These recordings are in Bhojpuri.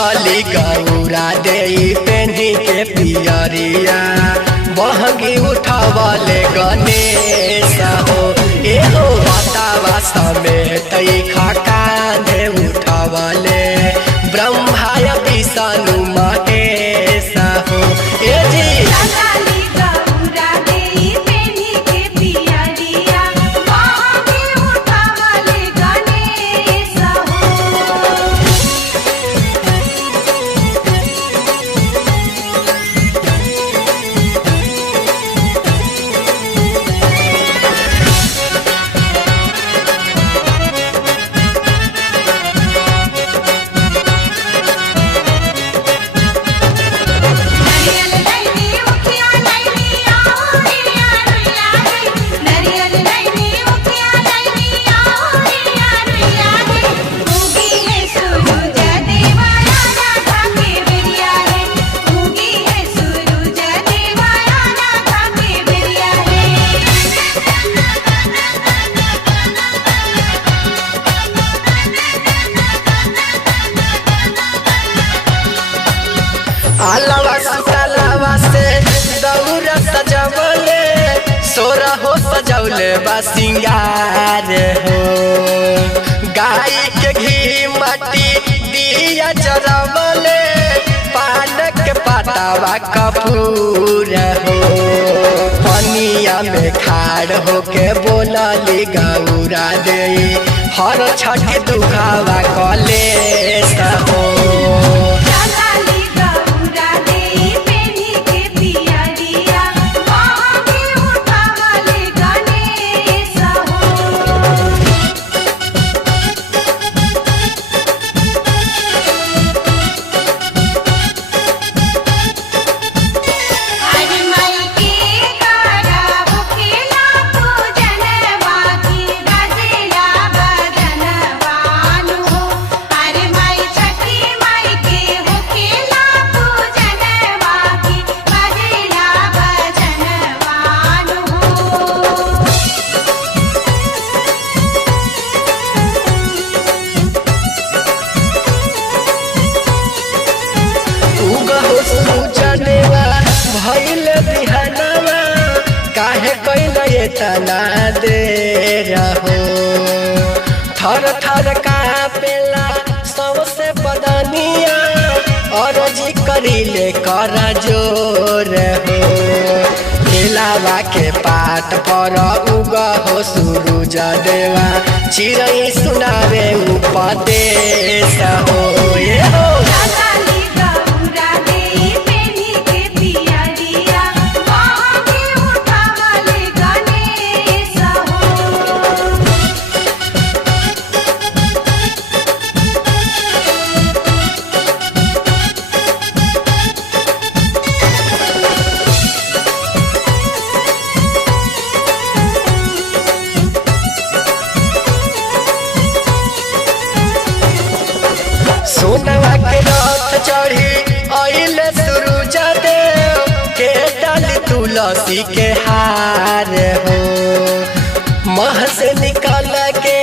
चलली गौरा दे पेन्ही के पियरिया बहंगी उठावले गणेश हो एहो बतावा समेत कांधे उठावले ब्रह्मा विष्णु महेश हो ए जी आलवा सुतलवा से दौरा सजवले सोरा हो सजौले बा सिंगार हो गाय के घी मट्टी दिया जरवले पानक पातावा कपूर हो पनिया में खाड़ हो के बोलली गौरा दे हर छठ दुखावा कलेश हो काहे कैले तना दे रहो थर थर कापेला सबसे बदनिया और जी करिले कर जोर हो केलावा के पात पर उगा हो सूरज देवा चिड़ै सुनावे उपदेश हो ये हो सोनवा के रथ चढ़ी आइले सूरज देव के डाल तुलसी के हार हो मह से निकल के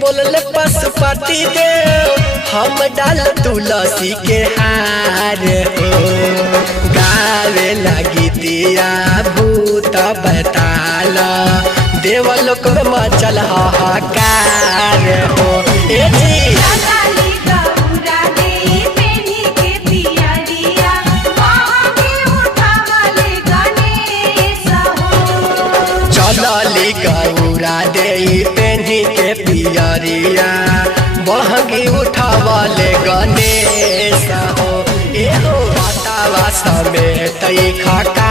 बोलले पशुपति देव हम डाल तुलसी के हार हो गावे लगी दिया भूत बताल देवलोक में मचल हाहाकार हो ए जी चलली गौरा दे पेन्ही के पियरिया बहंगी उठावले गणेश हो एहो बतावा समेत खाका